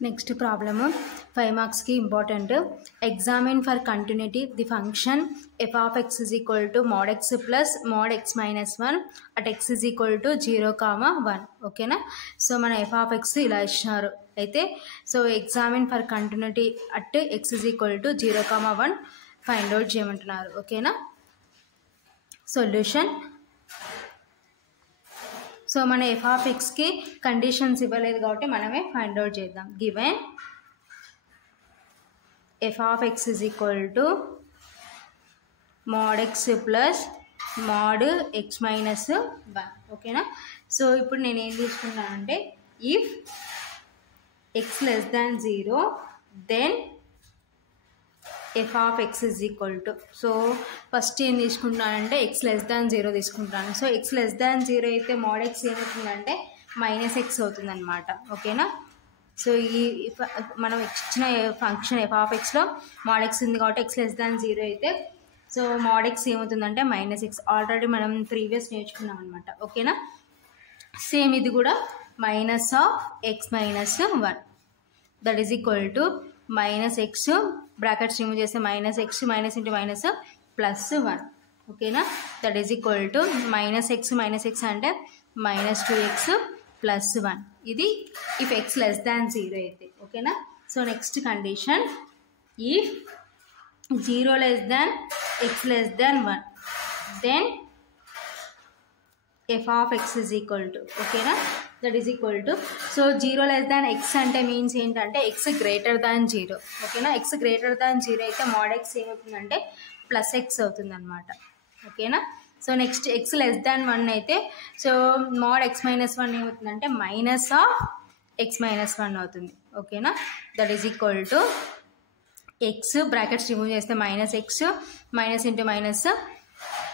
Next problem, 5 marks ki important. Examine for continuity the function f of x is equal to mod x plus mod x minus 1 at x is equal to 0, 1. Okay na? So mana f of x ila ishnaru aithe, so examine for continuity at x is equal to 0, 1 find out cheyamantunaru. Okay na? Solution. So మన F of ఎక్స్కి conditions ఇవ్వలేదు కాబట్టి మనమే find out చేద్దాం. Given F of X is equal to mod X plus mod X minus 1. ఓకేనా? So ఇప్పుడు నేను ఏం తీసుకుంటానంటే if X less than 0 then F of X is equal to, so first ఏం తీసుకుంటానంటే ఎక్స్ లెస్ దాన్ 0 తీసుకుంటాను. So X less than 0 అయితే mod X ఏమవుతుందంటే మైనస్ ఎక్స్ అవుతుందన్నమాట. ఓకేనా? సో ఈ మనం ఇచ్చిన ఫంక్షన్ ఎఫ్ ఆఫ్ ఎక్స్లో మోడ్ ఎక్స్ ఉంది కాబట్టి ఎక్స్ లెస్ దాన్ 0 అయితే సో మోడ్ ఎక్స్ ఏమవుతుందంటే మైనస్ ఎక్స్. ఆల్రెడీ మనం ప్రీవియస్ నేర్చుకున్నాం అనమాట. ఓకేనా? సేమ్ ఇది కూడా minus of X minus 1 that is equal to minus X, brackets remove చేస్తే minus X minus into minus plus 1. ఓకేనా? That is equal to minus x అంటే మైనస్ 2x ప్లస్ 1. ఇది ఇఫ్ ఎక్స్ లెస్ దాన్ 0 అయితే. ఓకేనా? So next condition if 0 less than X less than 1 then F of X is equal to, ఓకేనా, that is equal to, so 0 less than X అంటే means ఏంటంటే X greater than 0. ఓకేనా? X greater than 0 అయితే mod X ఏమవుతుందంటే plus X అవుతుంది అనమాట. ఓకేనా? So next X less than 1 అయితే సో మోడ్ ఎక్స్ మైనస్ 1 ఏమవుతుందంటే మైనస్ ఆఫ్ ఎక్స్ మైనస్ 1 అవుతుంది. ఓకేనా? That is equal to X, brackets remove చేస్తే minus X minus into minus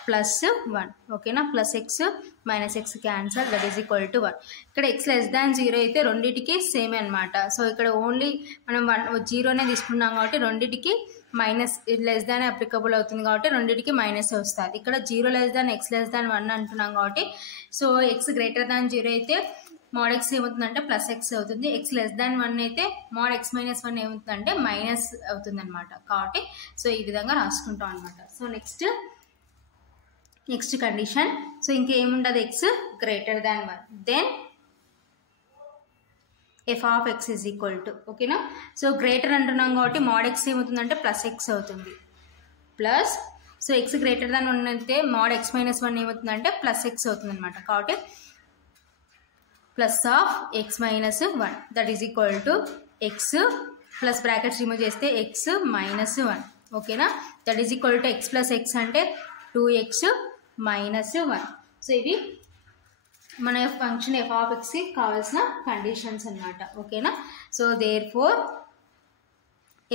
plus 1. ఓకేనా? Plus X minus X cancel, that is equal to 1. ఇక్కడ X less than 0 అయితే రెండింటికి same అనమాట. So ఇక్కడ only మనం 0నే తీసుకున్నాం కాబట్టి రెండింటికి మైనస్ లెస్ దాన్ అప్లికబుల్ అవుతుంది కాబట్టి రెండింటికి మైనస్ వస్తుంది. ఇక్కడ 0 less than X less than 1 అంటున్నాం కాబట్టి సో ఎక్స్ గ్రేటర్ దాన్ 0 అయితే మోడ్ ఎక్స్ ఏమవుతుందంటే ప్లస్ ఎక్స్ అవుతుంది. ఎక్స్ లెస్ దాన్ 1 అయితే మోడ్ ఎక్స్ మైనస్ 1 ఏమవుతుందంటే మైనస్ అవుతుంది అనమాట. కాబట్టి సో ఈ విధంగా రాసుకుంటాం అనమాట. సో నెక్స్ట్ కండిషన్, సో ఇంకేముండదు X greater than 1 then F of X is equal to, ఓకేనా, సో గ్రేటర్ అంటున్నాం కాబట్టి మోడ్ ఎక్స్ ఏమవుతుందంటే ప్లస్ ఎక్స్ అవుతుంది. Plus so X greater than 1 అయితే మోడ్ ఎక్స్ మైనస్ 1 ఏమవుతుందంటే ప్లస్ ఎక్స్ అవుతుంది అనమాట. కాబట్టి plus of X minus 1 that is equal to X plus brackets remove చేస్తే ఎక్స్ మైనస్ 1. ఓకేనా? That is equal to X plus X అంటే 2x minus 1. So ఇవి మన ఫంక్షన్ ఎఫ్ ఆఫ్ ఎక్స్కి కావాల్సిన కండిషన్స్ అనమాట. ఓకేనా? So therefore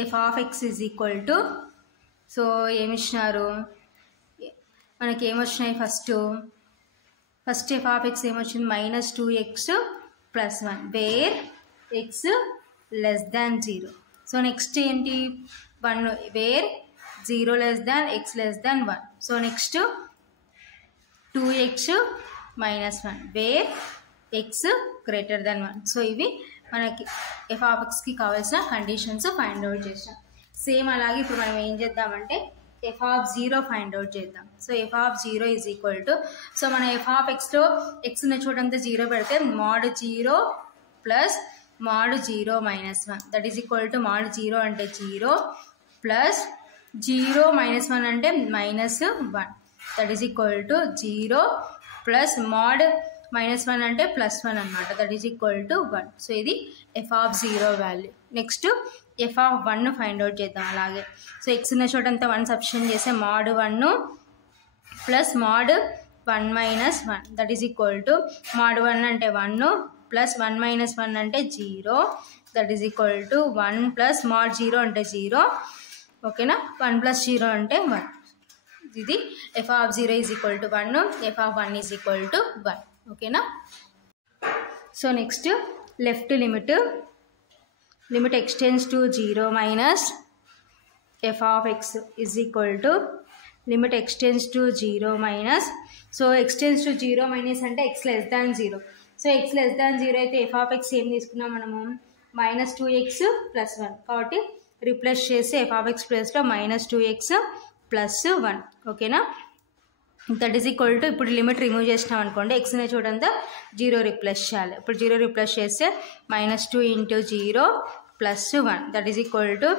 F of X is equal to, so ఏమి ఇచ్చినారు మనకి, ఏమొచ్చినాయి ఫస్ట్ ఎఫ్ ఆఫ్ ఎక్స్ ఏమొచ్చింది minus 2x plus 1 where X less than 0. So next ఏంటి 1 where 0 less than X less than 1. So next 2x minus 1 where X greater than 1. So ఇవి మనకి F of ఎక్స్కి కావాల్సిన కండిషన్స్ ఫైండ్ అవుట్ చేసాం. Same అలాగే ఇప్పుడు మనం ఏం చేద్దామంటే ఎఫ్ ఆఫ్ 0 ఫైండ్ అవుట్ చేద్దాం. So F of 0 is equal to, so మన ఎఫ్ ఆఫ్ ఎక్స్లో ఎక్స్ ఉన్న చోటంతా 0 పెడితే mode 0 plus mode 0 minus 1 that is equal to mode 0 అంటే 0 ప్లస్ 0 మైనస్ 1 అంటే minus 1 that is equal to 0 plus mode minus 1 అంటే plus 1 అనమాట. That is equal to 1. So ఇది F of 0 value. Next f of 1 find out చేద్దాం. అలాగే so X ఉన్న చోటంతా 1 substitute చేస్తే mode 1 plus mode 1 minus 1 that is equal to mode 1 అంటే 1 plus 1 minus 1 అంటే 0 that is equal to 1 plus mode 0 అంటే 0. ఓకేనా? 1 ప్లస్ 0 అంటే 1. ఇది F of 0 is equal to 1, F of 1 is equal to 1. ఓకేనా? So next left limit X tends to 0 minus F of X is equal to limit X tends to 0 minus, so X tends to 0 minus అంటే X less than 0. So X less than 0 అయితే f of X ఏం తీసుకున్నాం మనము minus 2x plus 1 కాబట్టి replace చేసి F of X ప్లేస్లో minus 2x plus 1 ఓకేనా. That is equal to ఇప్పుడు లిమిట్ రిమూవ్ చేసినాం అనుకోండి ఎక్స్ని చూడంతా 0 రిప్లేస్ చేయాలి. ఇప్పుడు 0 రిప్లేస్ చేస్తే minus 2 into 0 plus 1 that is equal to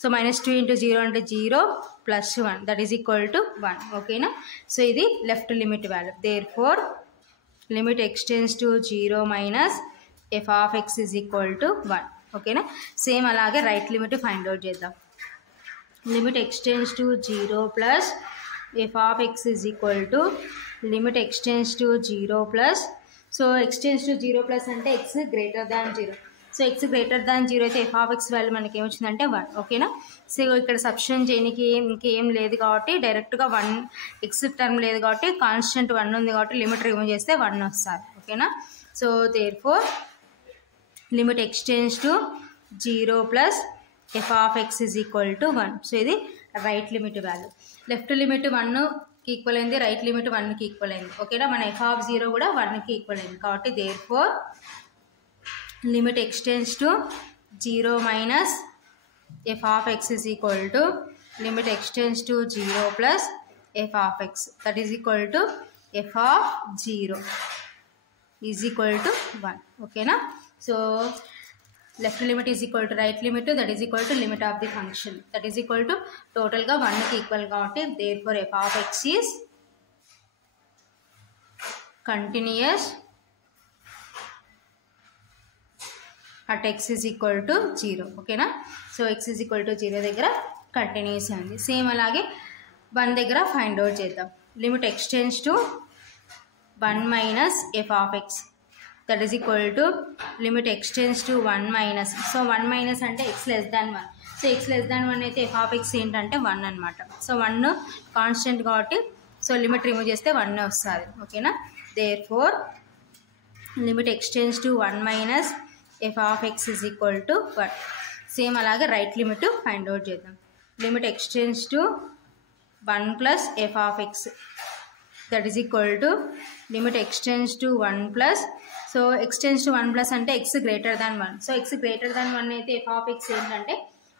so minus 2 into 0 అంటే 0 plus 1 that is equal to 1 ఓకేనా. సో ఇది left limit value. Therefore limit x tends to 0 minus F of X is equal to 1 ఓకేనా. Same అలాగే right limit find out చేద్దాం. Limit x tends to 0 plus f of x is equal to limit x tends to 0 plus so x tends to 0 plus అంటే x greater than 0 so x greater than 0 అయితే f of x value మనకి ఏమొచ్చిందంటే 1 ఓకేనా. So ఇక్కడ substitute చేయడానికి ఇంకేం లేదు కాబట్టి డైరెక్ట్గా 1 x టర్మ్ లేదు కాబట్టి కాన్స్టెంట్ 1 ఉంది కాబట్టి లిమిట్ రిమూవ్ చేస్తే 1 వస్తుంది ఓకేనా. So therefore limit x tends to 0 plus f of x is equal to 1 so ఇది right limit value. Left limit 1కి ఈక్వల్ అయింది, రైట్ లిమిట్ 1కి ఈక్వల్ అయింది ఓకేనా. మన ఎఫ్ ఆఫ్ 0 కూడా 1కి ఈక్వల్ అయింది కాబట్టి therefore limit x tends to 0 minus F of X is equal to limit x tends to 0 plus f of x that is equal to f of 0 is equal to 1 ఓకేనా. So left limit is equal to right limit that is equal to limit of the function that is equal to total ga 1 ki equal కాబట్టి therefore f of x is continuous at x is equal to 0 ఓకేనా. So x is equal to 0 దగ్గర continuous ఉంది. Same అలాగే 1 దగ్గర find out చేద్దాం. Limit x tends to 1 minus F of X that is equal to limit x tends to 1 minus so 1 minus అంటే x less than 1 so x less than 1 అయితే f of x ఏంటంటే 1 అనమాట. So 1 constant కాబట్టి so limit remove చేస్తే 1 వస్తుంది ఓకేనా. Therefore limit x tends to 1 minus f of x is equal to 1 same అలాగే right limit find out చేద్దాం. Limit x tends to 1 plus f of x that is equal to limit x tends to 1 plus so x tends to 1 plus అంటే x greater than 1 so x greater than 1 అయితే f of x ఏంటంటే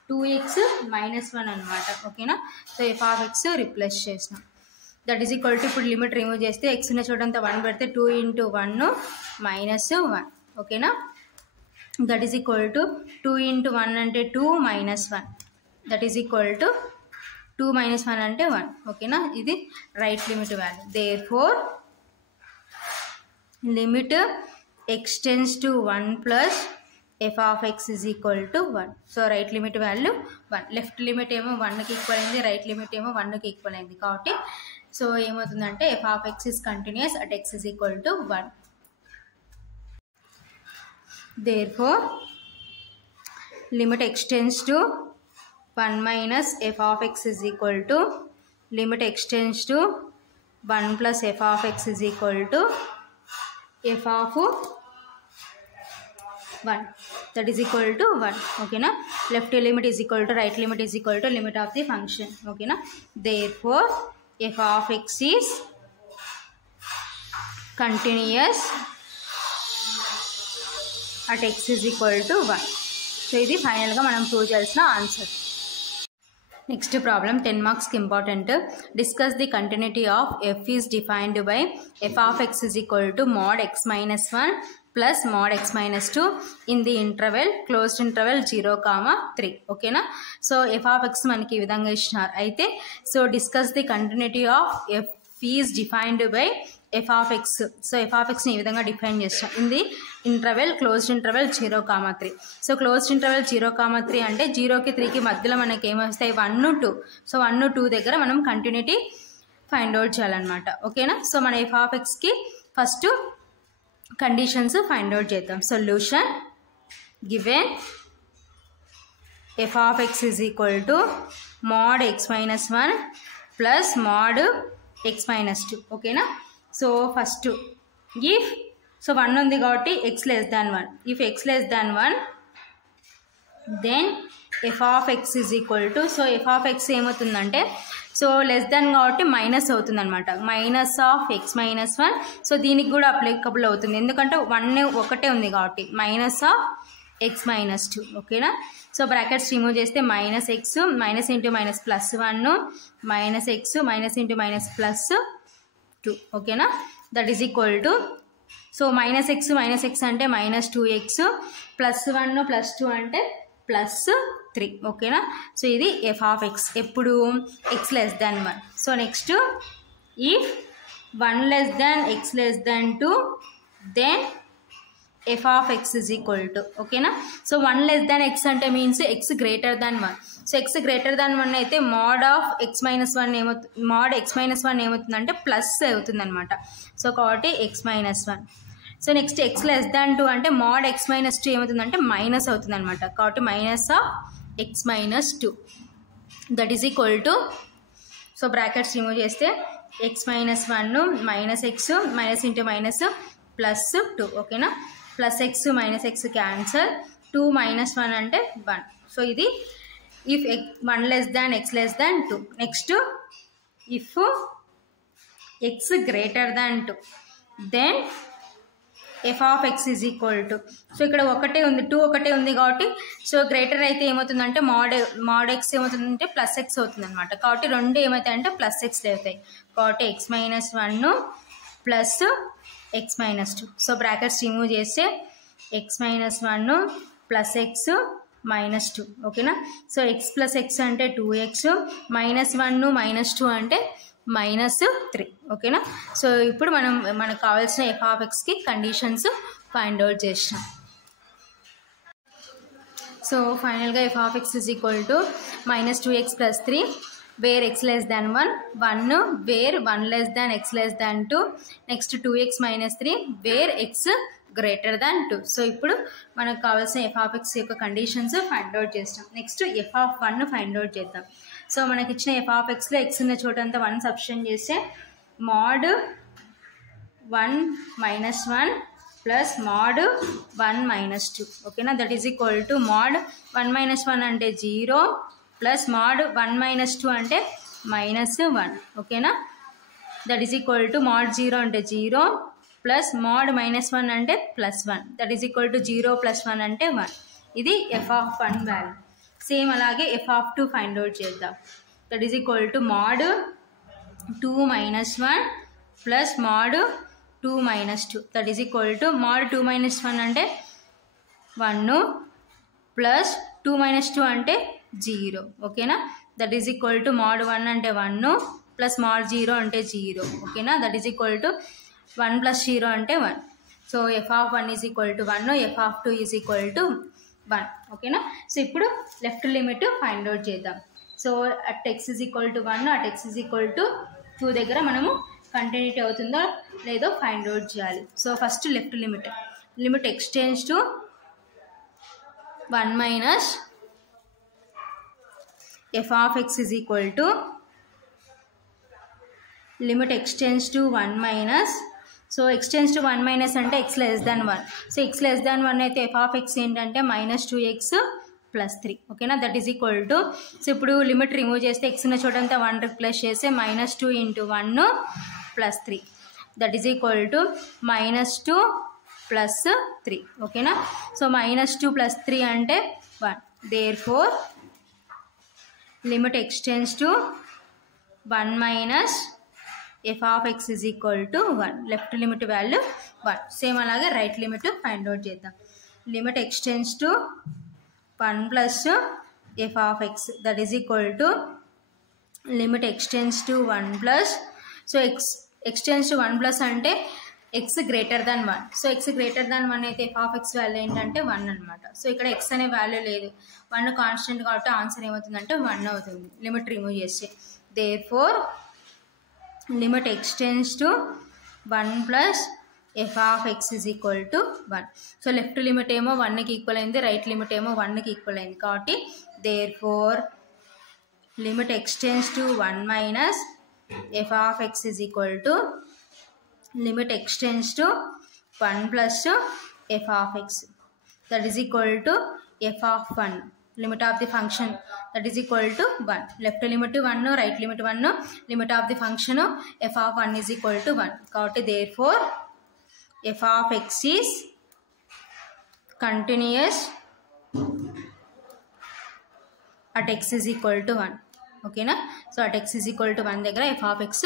2x minus 1 అనమాట ఓకేనా. So f of x replace చేసినాం that is equal to ఇప్పుడు limit remove చేస్తే x ఉన్న చోటంతా 1 పెడితే 2 ఇంటూ 1 మైనస్ 1 ఓకేనా. That is equal to 2 into 1 అంటే 2 minus 1 that is equal to 2 minus 1 అంటే 1 ఓకేనా. ఇది right limit value. Therefore limit x tends to 1 plus f of x is equal to 1 so right limit value 1. Left limit ఏమో 1కి equal అయింది, right limit ఏమో 1కి equal అయింది కాబట్టి సో ఏమవుతుందంటే f of x is continuous at x is equal to 1. therefore limit x tends to 1 minus f of x is equal to limit x tends to 1 plus f of x is equal to f of 1 that is equal to 1 okay na. Left limit is equal to right limit is equal to limit of the function okay na. Therefore f of x is continuous at x is equal to 1. So ఇది final గా మనం prove చేయాల్సిన answer. Next problem 10 marks కి important. Discuss the continuity of f is defined by f of x is equal to mod x minus 1 plus mod x minus 2 in the interval closed interval 0, 3 ఓకేనా. So f of x మనకి ఈ విధంగా ఇచ్చినారు. అయితే so discuss the continuity of f is defined by f of x. So f of x ని ఈ విధంగా define చేస్తాం in the interval closed interval 0, 3. So closed interval 0, 3 అంటే 0కి 3కి మధ్యలో మనకి ఏమొస్తాయి 1, 2. సో 1, 2 దగ్గర మనం కంటిన్యూటీ ఫైండ్ అవుట్ చేయాలన్నమాట ఓకేనా. సో మన f of xకి ఫస్ట్ కండిషన్స్ ఫైండ్ అవుట్ చేద్దాం. Solution given f of x is equal to mod x minus 1 plus mod x minus 2 ఓకేనా. సో ఫస్ట్ ఇఫ్ సో 1 ఉంది కాబట్టి x less than 1. If x less than 1 then f of x is equal to so f of x ఏమవుతుందంటే so less than కాబట్టి minus అవుతుంది అనమాట. Minus of X minus 1 so దీనికి కూడా applicable అవుతుంది ఎందుకంటే 1 ఒకటే ఉంది కాబట్టి మైనస్ ఆఫ్ ఎక్స్ మైనస్ 2 ఓకేనా. సో బ్రాకెట్స్ రిమూవ్ చేస్తే minus X minus into minus plus 1 minus X minus into minus plus 2 ఓకేనా. That is equal to so minus x అంటే మైనస్ 2x ప్లస్ 1 ప్లస్ 2 అంటే ప్లస్ 3 ఓకేనా. So ఇది F of x ఎప్పుడు x less than 1. So next if 1 less than X less than 2 then F of X is equal to ఓకేనా. So 1 less than X అంటే means x greater than 1. So X greater than 1 అయితే mode of X minus 1 ఏమవుతుంది, mode X minus 1 ఏమవుతుందంటే plus అవుతుంది అనమాట. So కాబట్టి X minus 1. So next X less than 2 అంటే mode X minus 2 ఏమవుతుందంటే minus అవుతుంది అనమాట. కాబట్టి minus of X minus 2 that is equal to so brackets remove చేస్తే X minus 1 minus X minus into minus plus 2 ఓకేనా. Plus X minus X cancel 2 minus 1 అంటే 1. So ఇది if 1 less than X less than 2. Next if X greater than 2 then F of X is equal to so ఇక్కడ ఒకటే ఉంది 2 ఒకటే ఉంది కాబట్టి so greater అయితే ఏమవుతుందంటే మోడ్ ఎక్స్ ఏమవుతుందంటే ప్లస్ ఎక్స్ అవుతుంది అనమాట. కాబట్టి రెండు ఏమవుతాయంటే ప్లస్ ఎక్స్ అవుతాయి. కాబట్టి X minus 1 plus X minus 2. So brackets remove చేస్తే X minus 1 plus X minus 2 ఓకేనా. సో ఎక్స్ ప్లస్ ఎక్స్ అంటే 2x మైనస్ 1 మైనస్ 2 అంటే మైనస్ 3 ఓకేనా. సో ఇప్పుడు మనకు కావాల్సిన ఎఫ్ ఆఫ్ ఎక్స్కి కండిషన్స్ ఫైండ్ అవుట్ చేసినాం. సో ఫైనల్గా f of X is equal to minus 2x plus 3 where X less than 1 where 1 less than X less than 2 next 2x minus 3 where X greater than 2. So ఇప్పుడు మనకు కావాల్సిన f of x యొక్క conditions find out చేస్తాం. Next f of 1 find out చేద్దాం. So మనకి ఇచ్చిన f of ఎక్స్లో X ఉన్న చోటంతా 1 సబ్స్టిట్యూట్ చేస్తే mode 1 minus 1 plus mode 1 minus 2 ఓకేనా. That is equal to mode 1 minus 1 అంటే 0 ప్లస్ మోడ్ 1 మైనస్ 2 అంటే మైనస్ 1 ఓకేనా. That is equal to mode 0 అంటే 0 ప్లస్ మోడ్ మైనస్ 1 అంటే plus 1 that is equal to 0 plus 1 అంటే 1. ఇది ఎఫ్ ఆఫ్ 1 వాల్యూ. సేమ్ అలాగే F of 2 find out చేద్దాం. That is equal to mode 2 minus 1 plus mode 2 minus 2 that is equal to mode 2 minus 1 అంటే 1 plus 2 minus 2 అంటే 0 ఓకేనా. That is equal to mode 1 అంటే 1 plus mode 0 అంటే 0 ఓకేనా. That is equal to 1 plus 0 అంటే 1. So F of 1 is equal to 1 F of 2 is equal to 1 ఓకేనా. So ఇప్పుడు left limit find out చేద్దాం. So at X is equal to 1 at X is equal to 2 దగ్గర మనము continuity అవుతుందో లేదో find out చేయాలి. So first left limit x tends to 1 minus F of X is equal to limit x tends to 1 minus so x tends to 1 minus అంటే X less than 1. So X less than 1 అయితే f of x ఏంటంటే minus 2x plus 3 ఓకేనా. That is equal to so ఇప్పుడు limit remove చేస్తే x ఉన్న చోటంతా 1 replace చేస్తే minus 2 into 1 plus 3 that is equal to minus 2 plus 3 ఓకేనా. So minus 2 plus 3 అంటే 1. Therefore limit x tends to 1 minus F of X is equal to 1 left limit value 1. Same అలాగే right limit find out చేద్దాం. Limit x tends to 1 plus f of x that is equal to limit x tends to 1 plus so x tends to 1 plus అంటే x greater than 1. So X greater than 1 అయితే f of X value ఏంటంటే 1 అనమాట. So ఇక్కడ X అనే value లేదు 1 constant కాబట్టి answer ఏమవుతుందంటే 1 అవుతుంది లిమిట్ రిమూవ్ చేస్తే. Therefore limit x tends to 1 plus f of X is equal to 1. So left limit ఏమో 1కి ఈక్వల్ అయింది రైట్ లిమిట్ ఏమో 1కి ఈక్వల్ అయింది కాబట్టి therefore limit x tends to 1 minus F of X is equal to limit x tends to 1 plus f of x that is equal to f of 1 limit of the function that is equal to 1. Left limit 1 right limit 1 limit of the function f of 1 is equal to 1 కాబట్టి therefore f of x is continuous at x is equal to 1. ఓకేనా. So at x is equal to 1 దగ్గర f of x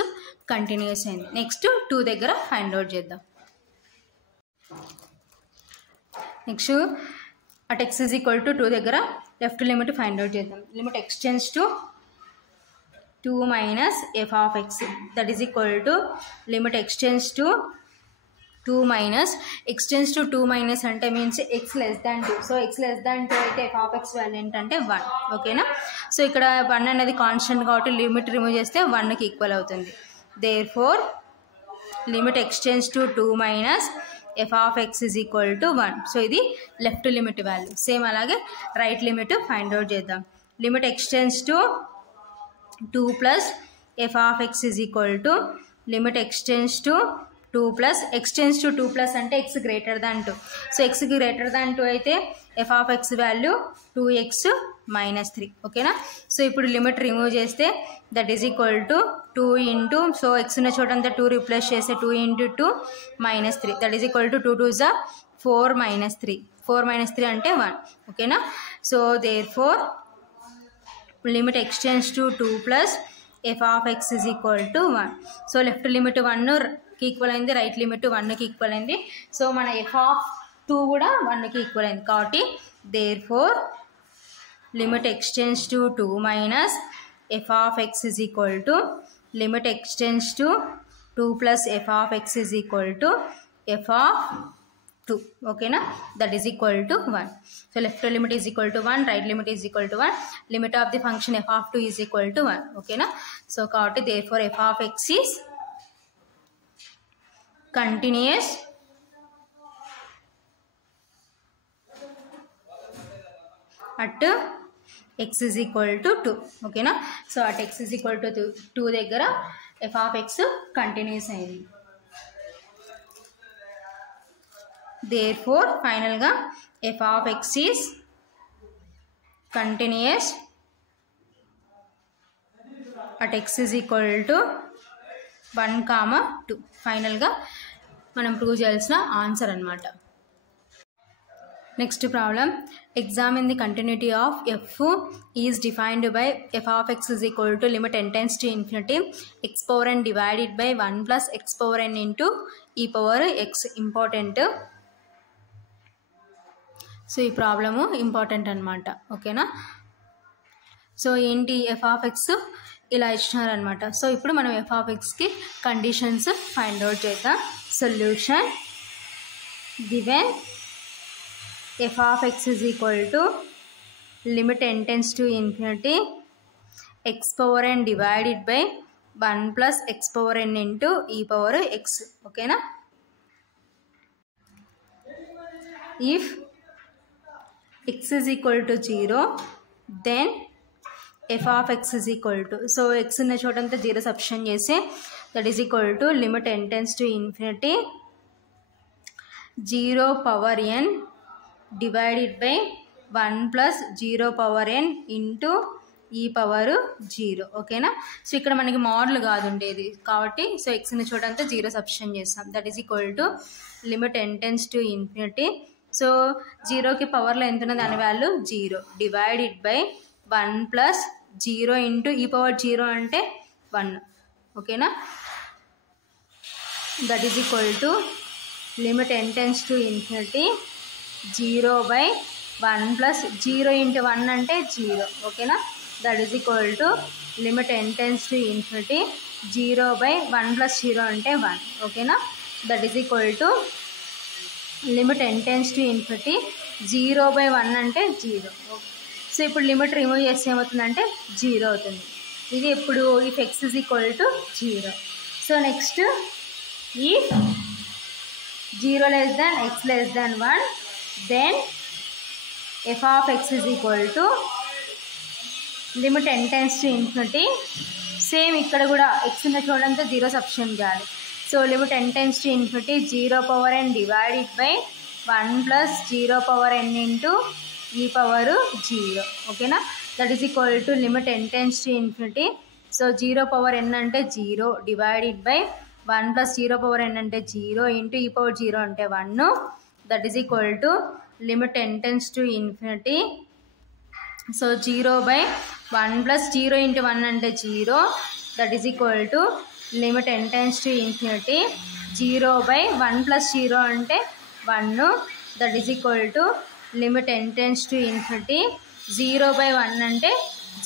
continuous అయింది. Next 2 దగ్గర find out చేద్దాం. Next at x is equal to 2 దగ్గర left limit find out చేద్దాం. Limit x tends to 2 minus f of x, that is equal to limit x tends to 2 minus x tends to 2 minus అంటే means x less than 2. So x less than 2 అయితే f of x value ఏంటంటే 1. ఓకేనా. So ఇక్కడ 1 అనేది constant కాబట్టి limit remove చేస్తే 1కి equal అవుతుంది. Therefore limit x tends to 2 minus f of x is equal to 1. So ఇది లెఫ్ట్ లిమిట్ వాల్యూ. సేమ్ అలాగే రైట్ లిమిట్ ఫైండ్ అవుట్ చేద్దాం. Limit x tends to 2 plus f of x is equal to limit x tends to 2 plus x tends to 2 plus అంటే x greater than 2. So x greater than 2 అయితే f of x value 2x minus 3. ఓకేనా. So ఇప్పుడు limit remove చేస్తే that is equal to 2 into, so x ఉన్న చోటంతా 2 replace చేస్తే 2 into 2 minus 3, that is equal to 2 2 జా 4 minus 3. 4 minus 3 అంటే 1. ఓకేనా. So therefore limit x tends to 2 plus f of x is equal to 1. So left limit 1కి equal అయింది, right limit 1కి equal అయింది. So మన f of 2 కూడా 1కి ఈక్వల్ అయింది కాబట్టి therefore limit x tends to 2 minus f of x is equal to limit x tends to 2 plus f of x is equal to f of 2. ఓకేనా. That is equal to 1. So left limit is equal to 1, right limit is equal to 1, limit of the function f of 2 is equal to 1. ఓకేనా. So కాబట్టి therefore f of x is continuous at x is equal to 2. ఓకేనా. So at x is equal to 2 దగ్గర f of x continuous అయింది. therefore final గా f of x is continuous at x is equal to 1, 2. Final గా మనం prove చేయాల్సిన answer అన్నమాట. Next problem, examine the continuity of f is defined by f of x is equal to limit n tends to infinity x power n divided by 1 plus x power n into e power x. Important. So ఈ problem important అనమాట. ఓకేనా. So ఏంటి, f of x ఇలా ఇచ్చినారనమాట. So ఇప్పుడు మనం f of xకి conditions find out చేద్దాం. Solution given f of x is equal to limit n tends to infinity x power n divided by 1 plus x power n into e power x. ఓకేనా. if x is equal to 0 then f of x is equal to, so x ఉన్న చోటంతా 0 substitute చేసి that is equal to limit n tends to infinity 0 power n divided by 1 plus 0 power n into e power 0. ఓకేనా. So ఇక్కడ మనకి model కాదు ఉండేది కాబట్టి so x ఉన్న చోటంతా 0 substitute చేస్తాం. That is equal to limit n tends to infinity, so 0కి పవర్లో ఎంత ఉన్నది దాని value 0 divided by 1 plus 0 into ఈ పవర్ 0 అంటే 1. ఓకేనా. That is equal to limit n tends to infinity 0 by 1 plus 0 into 1 అంటే 0. ఓకేనా. That is equal to limit n tends to infinity 0 by 1 plus 0 అంటే 1. ఓకేనా. That is equal to limit n tends to infinity 0 by 1 అంటే 0. So ఇప్పుడు limit remove చేస్తే ఏమవుతుందంటే 0 అవుతుంది. ఇది ఎప్పుడు if x is equal to 0. So next if 0 less than x less than 1 then f of x is equal to limit n tends to infinity, same ఇక్కడ కూడా x ఉన్న చోటంతా 0 సబ్స్టిట్యూట్ చేయాలి. So limit n tends to infinity 0 power n divided by 1 plus 0 power n into e power 0. ఓకేనా. That is equal to limit n tends to infinity, so 0 power n అంటే 0 divided by 1 plus 0 power n అంటే 0 into e power 0 అంటే 1. That is equal to limit n tends to infinity so 0/1 plus 0 into 1 అంటే 0, that is equal to limit n tends to infinity 0/1 plus 0 అంటే 1, that is equal to limit n tends to infinity 0/1 అంటే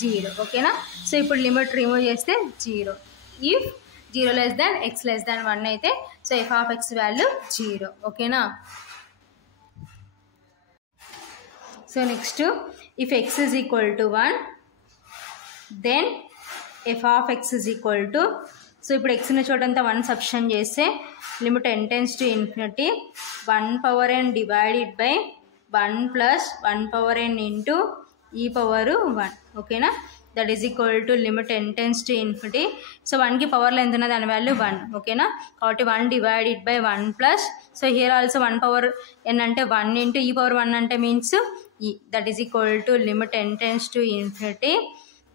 0. ఓకేనా. So ఇప్పుడు limit remove చేస్తే 0. If 0 less than x less than 1 అయితే so f of x value 0. ఓకేనా. So next if x is equal to 1 then f of x is equal to, so ఇప్పుడు x ఉన్న చోటంతా 1 substitute చేస్తే limit n tends to infinity 1/n divided by 1 plus 1/n into e power 1. ఓకేనా. That is equal to limit n tends to infinity. So 1కి పవర్లో ఎంత ఉన్నది దాని వాల్యూ 1. ఓకేనా. కాబట్టి 1 divided by 1 plus, so here also 1/n అంటే 1 into e power 1 అంటే means e, that is equal to limit n tends to infinity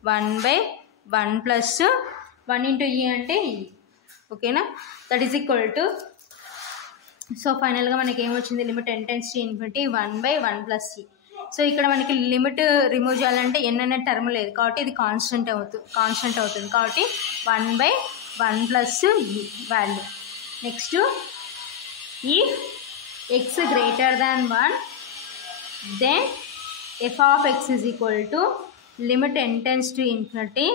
1/1 plus 1 into e అంటే e. ఓకేనా. That is equal to, so ఫైనల్గా మనకి ఏమొచ్చింది, limit n tends to infinity 1/1 plus e. So ఇక్కడ మనకి limit remove చేయాలంటే n అనే term లేదు కాబట్టి ఇది కాన్స్టెంట్ అవుతుంది కాబట్టి 1/1 ప్లస్ e వాల్యూ. నెక్స్ట్ ఈ x greater than 1 then f of x is equal to limit n tends to infinity.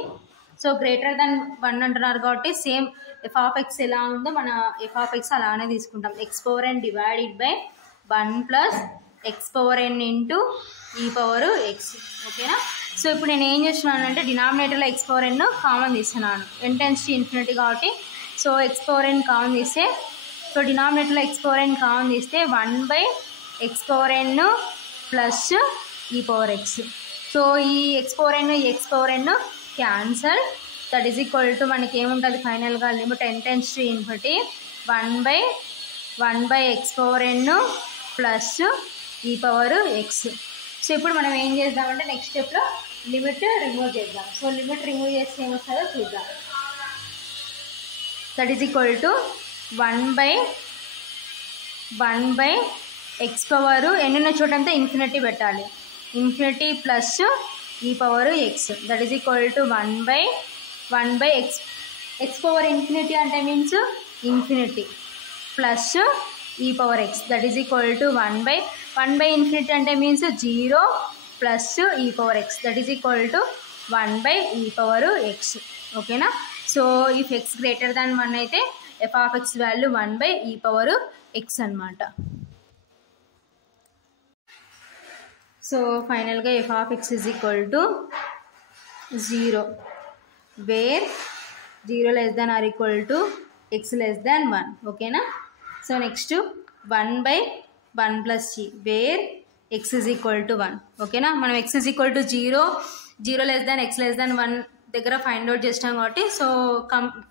So greater than 1 అంటున్నారు కాబట్టి సేమ్ f of x ఎలా ఉందో మన f of x అలానే తీసుకుంటాం. x/n divided by 1 plus x/n into e power x. ఓకేనా. So ఇప్పుడు నేను ఏం చేస్తున్నాను అంటే డినామినేటర్లో x/n కామన్ తీస్తున్నాను, n టెన్స్ టు ఇన్ఫినిటీ కాబట్టి. సో x/n కామన్ తీస్తే, సో డినామినేటర్లో x/n కామన్ తీస్తే 1/x/n plus e power x. So ఈ x/n cancel, that is equal to మనకి ఏముంటుంది ఫైనల్గా limit n tends to infinity 1/x/n plus e power x. So ఇప్పుడు మనం ఏం చేద్దామంటే నెక్స్ట్ స్టెప్లో లిమిట్ రిమూవ్ చేద్దాం. సో లిమిట్ రిమూవ్ చేస్తే ఏమొస్తుందో చూద్దాం. That is equal to 1/x power n ఉన్న చోటంతా ఇన్ఫినిటీ పెట్టాలి, infinity plus e power x. That is equal to 1/x. x power infinity అంటే means infinity plus e power x. That is equal to 1/1 infinity అంటే means 0 plus e power x. That is equal to 1/e power x. ఓకేనా. So if x greater than 1 అయితే f of x value 1/e power x అనమాట. So ఫైనల్గా f of x is equal to 0 where 0 less than or equal to x less than 1. ఓకేనా. So next 1/1 plus c where x is equal to 1. ఓకేనా. మనం x is equal to 0 less than x less than 1 దగ్గర find out చేస్తాం కాబట్టి so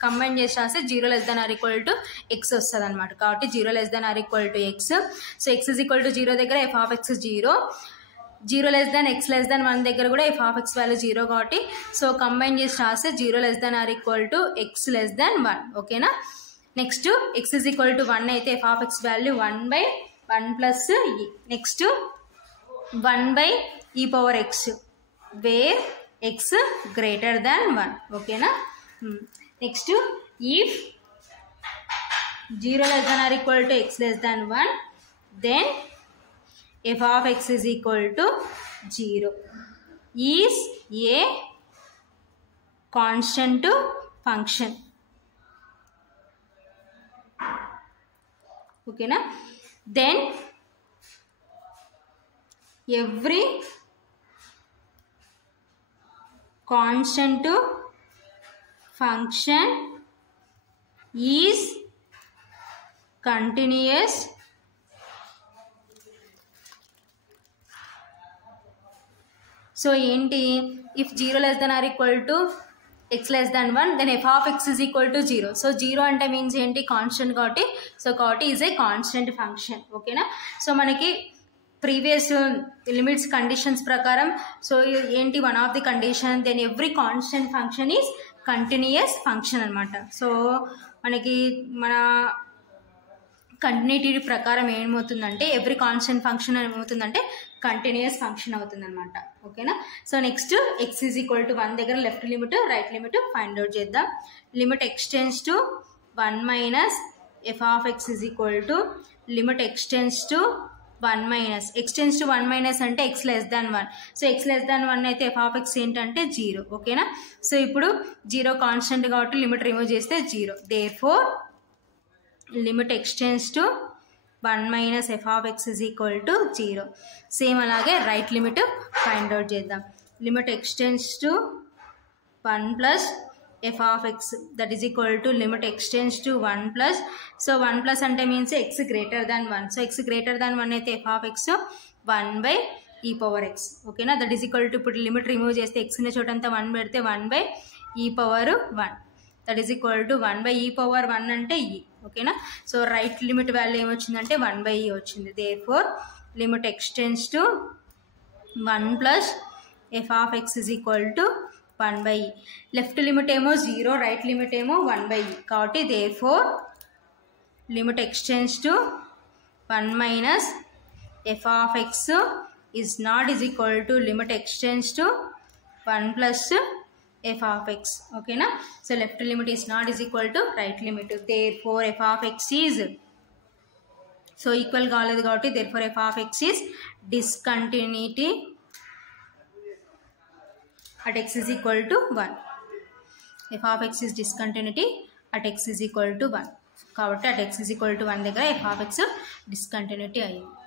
combine చేసి రాస్తే 0 less than or equal to x వస్తుంది అనమాట. కాబట్టి 0 less than or equal to x. So x is equal to 0 దగ్గర f of x 0 less than x less than 1 దగ్గర కూడా f ఆఫ్ x వాల్యూ 0 కాబట్టి so combine చేసి రాస్తే 0 less than or equal to x less than 1. ఓకేనా. Next x is equal to 1 అయితే f of x value 1/1 plus e. Next 1/e power x where x greater than 1. ఓకేనా. Next if 0 less than or equal to x less than 1 then f of x is equal to 0 is a constant function. Okay na. Then every constant function is continuous so ఏంటి, if 0 less than or equal to x less than 1 then f of x is equal to 0. So 0 అంటే means ఏంటి, constant కాబట్టి. So కాబట్టి is a constant function. ఓకేనా. So మనకి previous limits conditions ప్రకారం so ఏంటి one of the condition then every constant function is continuous function అనమాట. So మనకి మన కంటిన్యూటీ ప్రకారం ఏమవుతుందంటే ఎవ్రీ కాన్స్టెంట్ ఫంక్షన్ ఏమవుతుందంటే కంటిన్యూస్ ఫంక్షన్ అవుతుంది అనమాట. ఓకేనా. So next x is equal to 1 దగ్గర left limit right limit find out చేద్దాం. Limit x tends to 1 minus F of X is equal to limit x tends to 1 minus x tends to 1 minus అంటే X less than 1. So X less than 1 అయితే f of x ఏంటంటే 0. ఓకేనా. So ఇప్పుడు 0 constant కాబట్టి limit remove చేస్తే 0. Therefore limit x tends to 1 minus F of X is equal to 0. Same అలాగే right limit find out చేద్దాం. Limit x tends to 1 plus f of x that is equal to limit x tends to 1 plus. So 1 plus అంటే means x greater than 1. So X greater than 1 అయితే f of x 1 by e power x. ఓకేనా. That is equal to ఇప్పుడు limit remove చేస్తే x ఉన్న చోటంతా 1 పెడితే 1 by e power 1. That is equal to 1 by e power 1 అంటే e. ఓకేనా. So right limit value ఏమొచ్చిందంటే 1 బై ఈ వచ్చింది. Therefore limit x tends to 1 plus f of X is equal to 1 by e. Left limit ఏమో 0 right limit ఏమో 1 by e కాబట్టి therefore limit x tends to 1 minus F of x is not is equal to limit extends to 1 plus f of x. Okay na. So left limit is not is equal to right limit. Therefore f of x is so equal కాలేదు కాబట్టి therefore f of x is discontinuity at x is equal to 1. f of x is discontinuity at x is equal to 1 కాబట్టి at x is equal to 1 దగ్గర f of x discontinuity అయ్యింది.